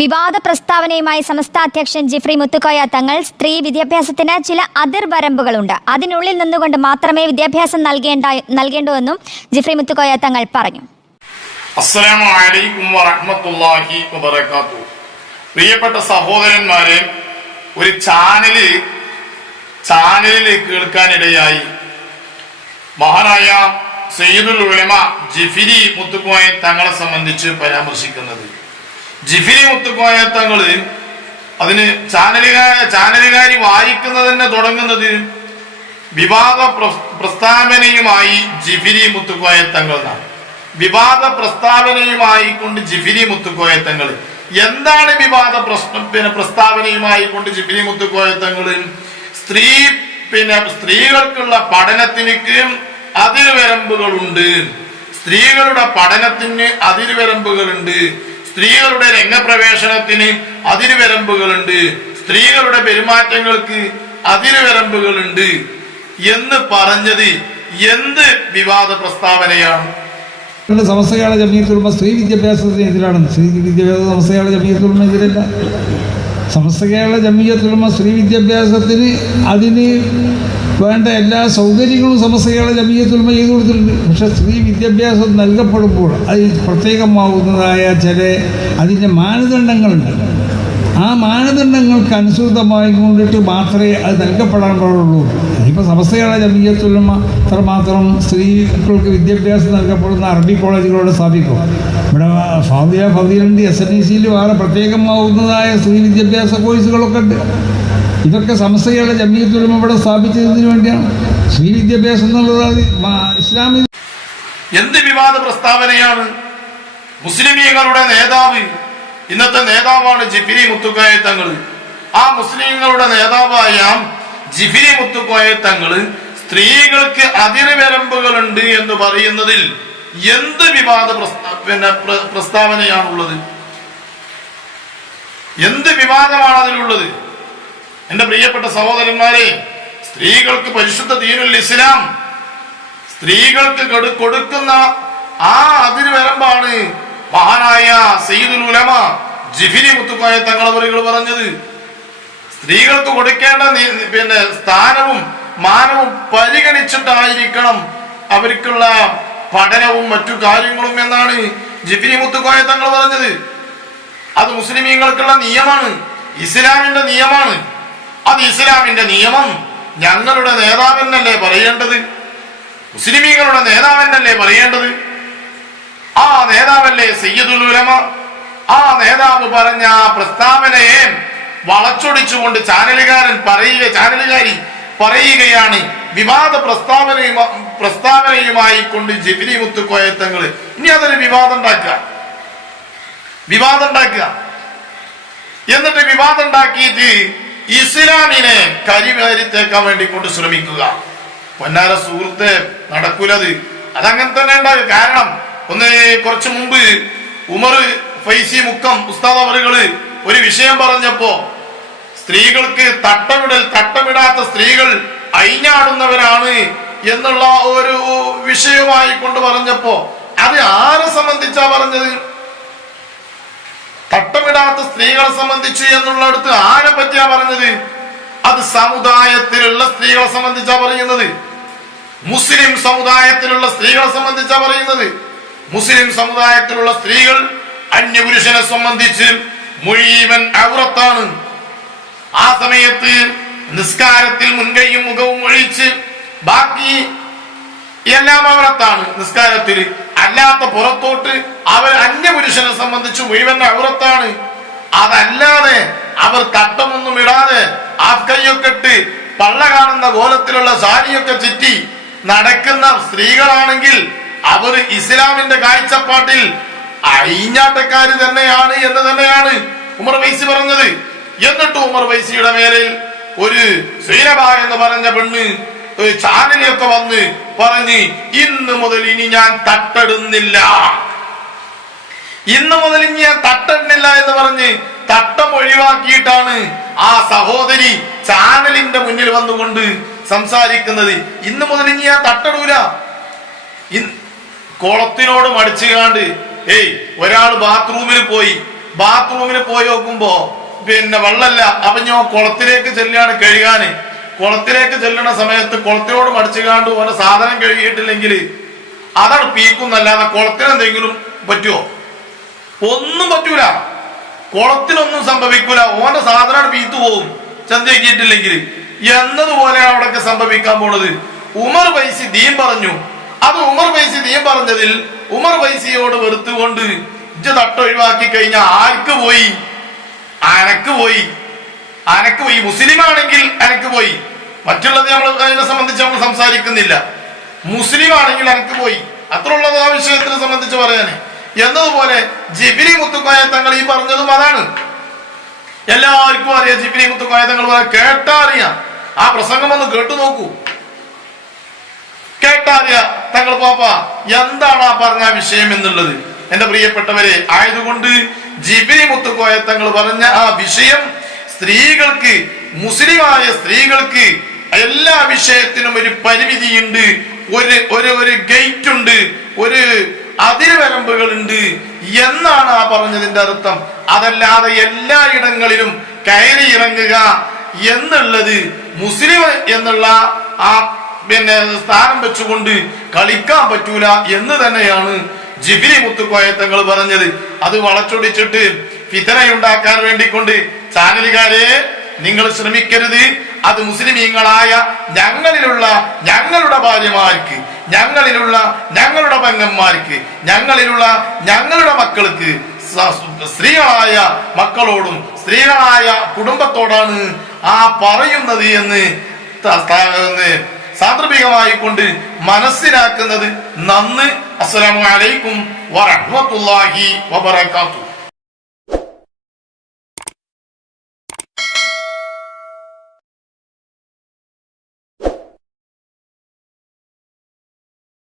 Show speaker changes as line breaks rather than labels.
വിവാദ പ്രസ്താവനയുമായി സമസ്ത അധ്യക്ഷൻ ജിഫ്രി മുത്തുക്കോയ തങ്ങൾ സ്ത്രീ വിദ്യാഭ്യാസത്തിന് ചില അതിർവരമ്പുകളുണ്ട് അതിനുള്ളിൽ നിന്നുകൊണ്ട് മാത്രമേ വിദ്യാഭ്യാസം നൽകേണ്ട നൽകേണ്ടുവെന്നും ജിഫ്രി മുത്തുക്കോയ തങ്ങൾ പറഞ്ഞു.
പ്രിയപ്പെട്ട സഹോദരന്മാരെ ഒരു ചാനലിൽ ചാനലിൽ കേൾക്കാനിടയായി. മഹാനായ സയ്യിദുൽ ഉലമ ജിഫിരി മുത്തുക്കോയ തങ്ങളെ സംബന്ധിച്ച് പരാമർശിക്കുന്നത്. ജിഫിരി മുത്തുക്കോയ തങ്ങൾ അതിന് ചാനലുകാര ചാനലുകാരി വായിക്കുന്നത് തന്നെ തുടങ്ങുന്നത് വിവാദ പ്രസ്താവനയുമായി ജിഫിലി മുത്തുക്കോയ തങ്ങൾ എന്നാണ് വിവാദ പ്രസ്താവനയുമായി കൊണ്ട് ജിഫിലി മുത്തുക്കോയ തങ്ങൾ എന്താണ് വിവാദ പ്രശ്നം? പിന്നെ പ്രസ്താവനയുമായി കൊണ്ട് ജിഫിലി മുത്തുക്കോയ തങ്ങൾ സ്ത്രീ പിന്നെ സ്ത്രീകൾക്കുള്ള പഠനത്തിനക്ക് അതിരുവരമ്പുകളുണ്ട്. സ്ത്രീകളുടെ പഠനത്തിന് അതിർവരമ്പുകളുണ്ട് സ്ത്രീകളുടെ രംഗപ്രവേശനത്തിന് അതിരുവരമ്പുകളുണ്ട് സ്ത്രീകളുടെ പെരുമാറ്റങ്ങൾക്ക് അതിരുവരമ്പുകളുണ്ട് എന്ന് പറഞ്ഞത് എന്ത് വിവാദ പ്രസ്താവനയാണ്?
ഇവിടെ സമസ്തകാല ജമീയത്തുൽമ സ്ത്രീ വിദ്യാഭ്യാസത്തിന് എതിരാണ് സ്ത്രീ വിദ്യാഭ്യാസ സമസ്തകാല ജമീയത്തുൽമ എതിരല്ല കേരള ജമീയത്തുൽമ സ്ത്രീ വിദ്യാഭ്യാസത്തിന് അതിന് വേണ്ട എല്ലാ സൗകര്യങ്ങളും സമസ്തകളെ ജമീയത്തുൽമ ചെയ്തു കൊടുത്തിട്ടുണ്ട്. പക്ഷേ സ്ത്രീ വിദ്യാഭ്യാസം നൽകപ്പെടുമ്പോൾ അത് പ്രത്യേകമാവുന്നതായ ചില അതിന്റെ മാനദണ്ഡങ്ങളുണ്ട്. ആ മാനദണ്ഡങ്ങൾക്ക് അനുസൃതമായി കൊണ്ടിട്ട് മാത്രമേ അത് നൽകപ്പെടാൻ പാടുള്ളൂ ഇപ്പോൾ സമസ്തയുടെ ജമീയത്തുലമ അത്രമാത്രം സ്ത്രീകൾക്ക് വിദ്യാഭ്യാസം നൽകപ്പെടുന്ന അറബി കോളേജുകളോട് സ്ഥാപിക്കും. ഇവിടെ ഫൗദിയ ഫൗദിയുണ്ട് എസ് എൻ ഇ സിയിൽ വേറെ പ്രത്യേകമാവുന്നതായ സ്ത്രീ വിദ്യാഭ്യാസ കോഴ്സുകളൊക്കെ ഉണ്ട്. ഇതൊക്കെ സമസ്തയുടെ ജമീയത്തുലമ ഇവിടെ സ്ഥാപിച്ചതിന് വേണ്ടിയാണ്. സ്ത്രീ വിദ്യാഭ്യാസം എന്നുള്ളത് ഇസ്ലാമി
എന്ത് വിവാദ പ്രസ്താവനയാണ്? മുസ്ലിമീങ്ങളുടെ നേതാവ് ഇന്നത്തെ നേതാവാണ് ജിഫിരി മുത്തുക്കോയ തങ്ങൾ ആ മുസ്ലിങ്ങളുടെ നേതാവായ ജിഫിരി മുത്തുക്കോയ തങ്ങൾ സ്ത്രീകൾക്ക് അതിർവരമ്പുകളുണ്ട് എന്ന് പറയുന്നതിൽ എന്ത് വിവാദ പിന്നെ പ്ര- പ്രസ്താവനയാണുള്ളത്? എന്ത് വിവാദമാണ് അതിലുള്ളത് എന്റെ പ്രിയപ്പെട്ട സഹോദരന്മാരെ സ്ത്രീകൾക്ക് പരിശുദ്ധ ദീനുൽ ഇസ്ലാം സ്ത്രീകൾക്ക് കൊടുക്കുന്ന ആ അതിരുവരമ്പാണ് മഹാനായ സയ്യിദുൽ ഉലമ ജിഫിരി മുത്തുക്കോയ തങ്ങളവറുകൾ പറഞ്ഞത്. സ്ത്രീകൾക്ക് കൊടുക്കേണ്ട പിന്നെ സ്ഥാനവും മാനവും പരിഗണിച്ചിട്ടായിരിക്കണം അവർക്കുള്ള പഠനവും മറ്റു കാര്യങ്ങളും എന്നാണ് ജിഫിരി മുത്തുക്കോയ തങ്ങൾ പറഞ്ഞത്. അത് മുസ്ലിമീങ്ങൾക്കുള്ള നിയമമാണ് ഇസ്ലാമിന്റെ നിയമമാണ്. അത് ഇസ്ലാമിന്റെ നിയമം. ഞങ്ങളുടെ നേതാവെന്നല്ലേ പറയേണ്ടത്? മുസ്ലിമീങ്ങളുടെ നേതാവെന്നല്ലേ പറയേണ്ടത്? ആ നേതാവല്ലേ സയ്യദുലുലമ ആ നേതാവ് പറഞ്ഞ ആ പ്രസ്താവനയെ വളച്ചൊടിച്ചുകൊണ്ട് ചാനലുകാരൻ പറയുക ചാനലുകാരി പറയുകയാണ്. വിവാദ പ്രസ്താവനയുമാ പ്രസ്താവനയുമായി കൊണ്ട് ജിബിലി മുത്തുക്കോയത്തങ്ങൾ ഇനി അതൊരു വിവാദം ഉണ്ടാക്കുക. വിവാദം ഉണ്ടാക്കുക. എന്നിട്ട് വിവാദം ഉണ്ടാക്കിയിട്ട് ഇസ്ലാമിനെ കരിവാരിത്തേക്കാൻ വേണ്ടി കൊണ്ട് ശ്രമിക്കുക. പൊന്നാര സുഹൃത്തെ നടക്കൂലത്. അതങ്ങനെ തന്നെ ഉണ്ടാകും കാരണം ഒന്ന് കുറച്ചു മുമ്പ് ഉമർ ഫൈസി മുക്കം ഉസ്താദ് അവറുകൾ ഒരു വിഷയം പറഞ്ഞപ്പോ സ്ത്രീകൾക്ക് തട്ടമിടൽ തട്ടമിടാത്ത സ്ത്രീകൾ അയിഞ്ഞാടുന്നവരാണ് എന്നുള്ള ഒരു വിഷയമായി കൊണ്ട് പറഞ്ഞപ്പോ അത് ആരെ സംബന്ധിച്ചാ പറഞ്ഞത്? തട്ടമിടാത്ത സ്ത്രീകളെ സംബന്ധിച്ച് എന്നുള്ളടത്ത് ആരെ പറ്റിയാ പറഞ്ഞത്? അത് സമുദായത്തിലുള്ള സ്ത്രീകളെ സംബന്ധിച്ചാ പറയുന്നത്. മുസ്ലിം സമുദായത്തിലുള്ള സ്ത്രീകളെ സംബന്ധിച്ചാ പറയുന്നത്. മുസ്ലിം സമുദായത്തിലുള്ള സ്ത്രീകൾ അന്യപുരുഷനെ സംബന്ധിച്ച് മുഴുവൻ ഔറത്താണ്. ആ സമയത്ത് നിസ്കാരത്തിൽ മുൻകൈയും മുഖവും ഒഴിച്ച് ബാക്കി എല്ലാം അവരത്താണ് നിസ്കാരത്തിൽ. അല്ലാത്ത പുറത്തോട്ട് അവർ അന്യപുരുഷനെ സംബന്ധിച്ച് മുഴുവൻ അവറത്താണ്. അതല്ലാതെ അവർ തട്ടമൊന്നും ഇടാതെ ആ കൈയൊക്കെ ഇട്ട് പള്ള കാണുന്ന കോലത്തിലുള്ള സാരിയൊക്കെ ചുറ്റി നടക്കുന്ന സ്ത്രീകളാണെങ്കിൽ അവർ ഇസ്ലാമിന്റെ കാഴ്ചപ്പാട്ടിൽ അയിഞ്ഞാട്ടക്കാര് തന്നെയാണ് എന്ന് തന്നെയാണ് ഉമർ വൈസി പറഞ്ഞത്. എന്നിട്ട് ഉമർ വൈസിയുടെ മേലിൽ ഒരു ശ്രീരഭ എന്ന് പറഞ്ഞ പെണ്ണ് ഒരു ചാനലിലൊക്കെ വന്ന് പറഞ്ഞ് ഇന്ന് മുതൽ ഇനി ഞാൻ തട്ടടുന്നില്ല. ഇന്ന് മുതൽ ഇനി ഞാൻ തട്ടടുന്നില്ല എന്ന് പറഞ്ഞ് തട്ടം ഒഴിവാക്കിയിട്ടാണ് ആ സഹോദരി ചാനലിന്റെ മുന്നിൽ വന്നുകൊണ്ട് സംസാരിക്കുന്നത്. ഇന്ന് മുതൽ ഇനി ഞാൻ തട്ടടൂല. കുളത്തിനോട് മടിച്ചുകാണ്ട് ഏയ് ഒരാൾ ബാത്റൂമിൽ പോയി. ബാത്റൂമിൽ പോയി നോക്കുമ്പോ പിന്നെ വെള്ളമല്ല അപ്പൊ ഞാൻ കുളത്തിലേക്ക് ചെല്ലുകയാണ് കഴുകാന്. കുളത്തിലേക്ക് ചെല്ലുന്ന സമയത്ത് കുളത്തിനോട് മടിച്ചുകാണ്ട് ഓരോ സാധനം കഴുകിയിട്ടില്ലെങ്കിൽ അതാണ് പീക്കുന്നല്ലാതെ കുളത്തിന് എന്തെങ്കിലും പറ്റുമോ ഒന്നും പറ്റൂല. കുളത്തിനൊന്നും സംഭവിക്കൂല. ഓന്റെ സാധനം പീത്തു പോകും. ചന്തയാക്കിയിട്ടില്ലെങ്കിൽ എന്നതുപോലെയാണ് അവിടെയൊക്കെ സംഭവിക്കാൻ പോണത്. ഉമർ വൈസി ദീം പറഞ്ഞു. അത് ഉമർ വൈസി ദീം പറഞ്ഞതിൽ ഉമർ വൈസിയോട് വെറുത്തുകൊണ്ട് ഇജ്ജ് തട്ടൊഴിവാക്കി കഴിഞ്ഞാൽ ആർക്ക് പോയി? അനക്ക് പോയി. അനക്ക് പോയി. മുസ്ലിം ആണെങ്കിൽ അനക്ക് പോയി. മറ്റുള്ളത് നമ്മൾ അതിനെ സംബന്ധിച്ച് നമ്മൾ സംസാരിക്കുന്നില്ല. മുസ്ലിം ആണെങ്കിൽ അനക്ക് പോയി. അത്ര ഉള്ളത് ആ വിഷയത്തിനെ സംബന്ധിച്ച് പറയാന്. എന്നതുപോലെ ജിബിരി മുത്തുക്കോയ തങ്ങൾ ഈ പറഞ്ഞതും അതാണ്. എല്ലാവർക്കും അറിയാം ജിബിരി മുത്തുക്കോയ തങ്ങൾ കേട്ടാ അറിയാം ആ പ്രസംഗം ഒന്ന് കേട്ടു നോക്കൂ. കേട്ടാറിയ തങ്ങൾ പാപ്പ എന്താണ് ആ പറഞ്ഞ വിഷയം എന്നുള്ളത്? എന്റെ പ്രിയപ്പെട്ടവരെ ആയതുകൊണ്ട് ജിബിരി മുത്തുക്കോയ തങ്ങൾ പറഞ്ഞ ആ വിഷയം സ്ത്രീകൾക്ക് മുസ്ലിമായ സ്ത്രീകൾക്ക് എല്ലാ വിഷയത്തിനും ഒരു പരിമിതിയുണ്ട്. ഒരു ഒരു ഒരു ഗേറ്റ് ഉണ്ട് ഒരു അതിരുവരമ്പുകൾ അതിർവരമ്പുകളുണ്ട് എന്നാണ് ആ പറഞ്ഞതിന്റെ അർത്ഥം. അതല്ലാതെ എല്ലാ ഇടങ്ങളിലും കയറി ഇറങ്ങുക എന്നുള്ളത് മുസ്ലിം എന്നുള്ള ആ പിന്നെ സ്ഥാനം വെച്ചുകൊണ്ട് കളിക്കാൻ പറ്റൂല എന്ന് തന്നെയാണ് ജിബിലി മുത്തുക്കോയ തങ്ങൾ പറഞ്ഞത്. അത് വളച്ചൊടിച്ചിട്ട് ഫിതനയുണ്ടാക്കാൻ വേണ്ടിക്കൊണ്ട് ചാനലുകാരെ നിങ്ങൾ ശ്രമിക്കരുത്. അത് മുസ്ലിമീങ്ങളായ ഞങ്ങളിലുള്ള ഞങ്ങളുടെ ഭാര്യമാർക്ക് ഞങ്ങളിലുള്ള ഞങ്ങളുടെ പെങ്ങന്മാർക്ക് ഞങ്ങളിലുള്ള ഞങ്ങളുടെ മക്കൾക്ക് സ്ത്രീകളായ മക്കളോടും സ്ത്രീകളായ കുടുംബത്തോടാണ് ആ പറയുന്നത് എന്ന് സാന്ദർഭികമായി കൊണ്ട് മനസ്സിലാക്കുന്നത് നന്ന്. അസ്സലാമു അലൈക്കും വറഹ്മത്തുള്ളാഹി വബറകാതുഹു.